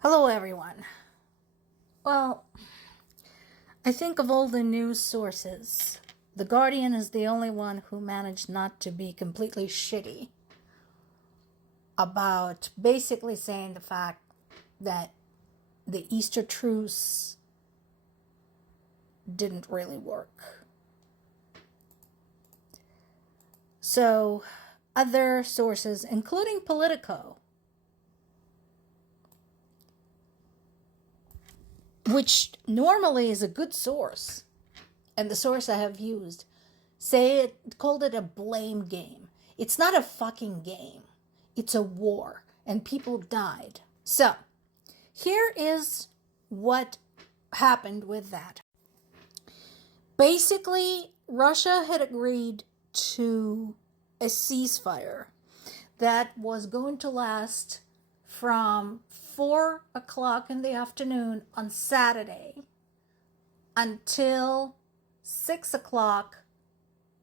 Hello, everyone. Well, I think of all the news sources, The Guardian is the only one who managed not to be completely shitty about basically saying the fact that the Easter truce didn't really work. So, other sources, including Politico, which normally is a good source, and the source I have used, called it a blame game. It's not a fucking game. It's a war, and people died. So, here is what happened with that. Basically, Russia had agreed to a ceasefire that was going to last from 4 o'clock in the afternoon on Saturday until 6 o'clock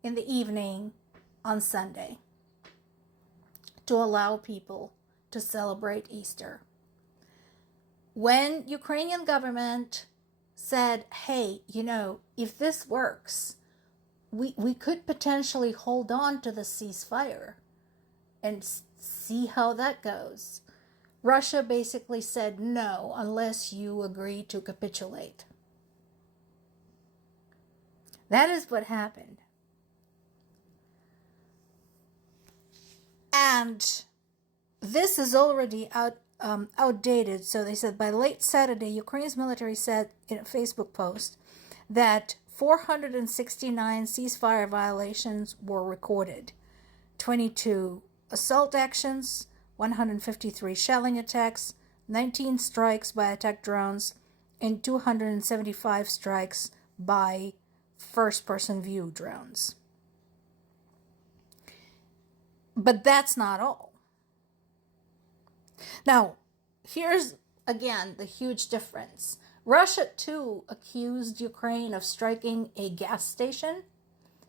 in the evening on Sunday to allow people to celebrate Easter. When Ukrainian government said, hey, if this works, we could potentially hold on to the ceasefire and see how that goes. Russia basically said no unless you agree to capitulate. That is what happened. And this is already outdated. So they said by late Saturday, Ukraine's military said in a Facebook post that 469 ceasefire violations were recorded, 22 assault actions, 153 shelling attacks, 19 strikes by attack drones, and 275 strikes by first-person view drones. But that's not all. Now, here's again the huge difference. Russia, too, accused Ukraine of striking a gas station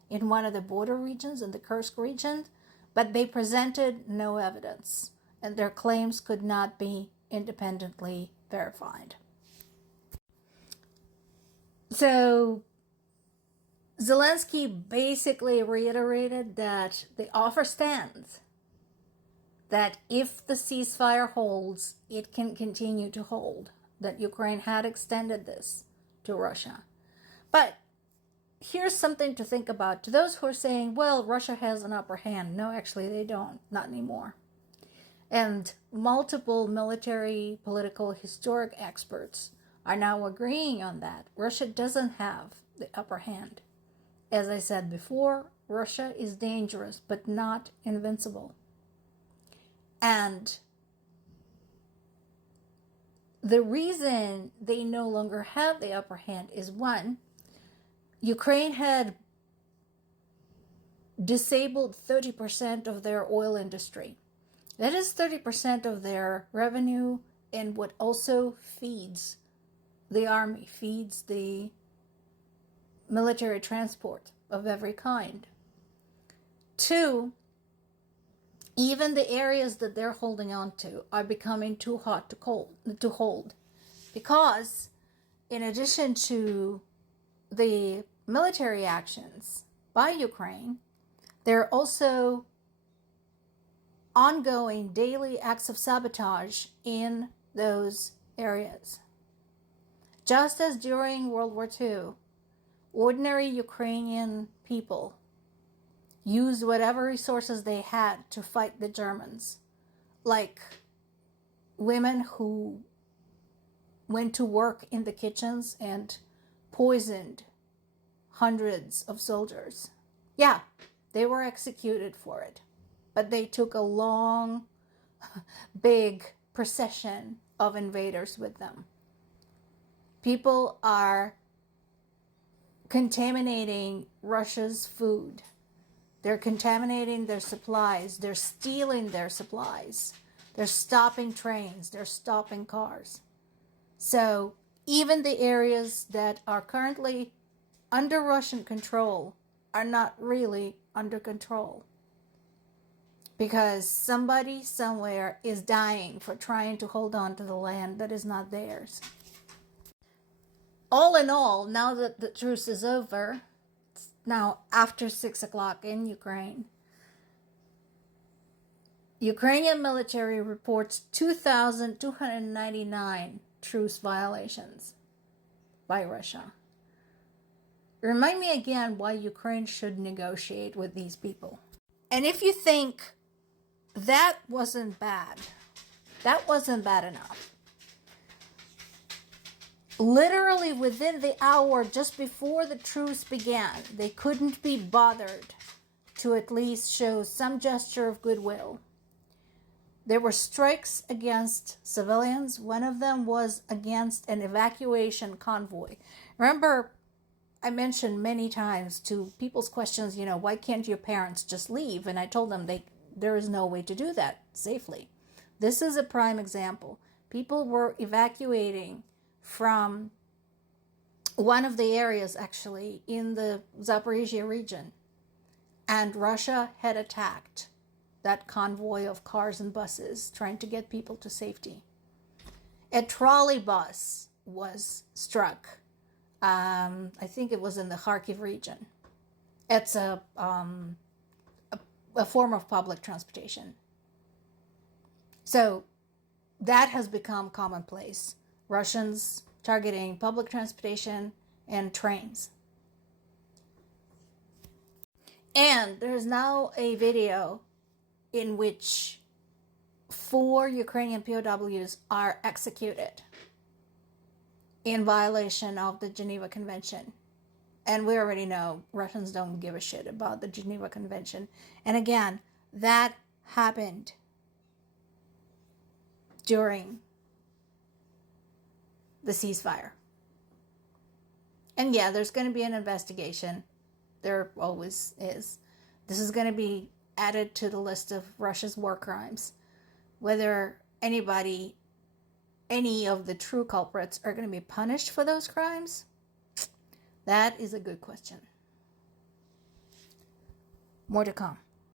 in one of the border regions, in the Kursk region, but they presented no evidence, and their claims could not be independently verified. So, Zelensky basically reiterated that the offer stands, that if the ceasefire holds, it can continue to hold, that Ukraine had extended this to Russia. But here's something to think about. To those who are saying, well, Russia has an upper hand. No, actually, they don't. Not anymore. And multiple military, political, historic experts are now agreeing on that. Russia doesn't have the upper hand. As I said before, Russia is dangerous, but not invincible. And the reason they no longer have the upper hand is, one, Ukraine had disabled 30% of their oil industry. That is 30% of their revenue, and what also feeds the army, feeds the military transport of every kind. Two, even the areas that they're holding on to are becoming too hot to hold. Because in addition to the military actions by Ukraine, there are also ongoing daily acts of sabotage in those areas. Just as during World War II, ordinary Ukrainian people used whatever resources they had to fight the Germans, like women who went to work in the kitchens and poisoned hundreds of soldiers. Yeah, they were executed for it, but they took a long, big procession of invaders with them. People are contaminating Russia's food. They're contaminating their supplies. They're stealing their supplies. They're stopping trains. They're stopping cars. So even the areas that are currently under Russian control are not really under control. because somebody somewhere is dying for trying to hold on to the land that is not theirs. All in all, now that the truce is over, now after 6 o'clock in Ukraine, Ukrainian military reports 2,299 truce violations by Russia. Remind me again why Ukraine should negotiate with these people. And if you think that wasn't bad enough, literally within the hour just before the truce began, they couldn't be bothered to at least show some gesture of goodwill. There were strikes against civilians. One of them was against an evacuation convoy. Remember, I mentioned many times to people's questions, why can't your parents just leave? And I told them there is no way to do that safely. This is a prime example. People were evacuating from one of the areas, actually, in the Zaporizhia region. And Russia had attacked that convoy of cars and buses trying to get people to safety. A trolley bus was struck. I think it was in the Kharkiv region. It's a form of public transportation. So that has become commonplace. Russians targeting public transportation and trains. And there's now a video in which 4 Ukrainian POWs are executed in violation of the Geneva Convention. And we already know Russians don't give a shit about the Geneva Convention. And again, that happened during the ceasefire. And yeah, there's going to be an investigation. There always is. This is going to be added to the list of Russia's war crimes. Whether any of the true culprits are going to be punished for those crimes, that is a good question. More to come.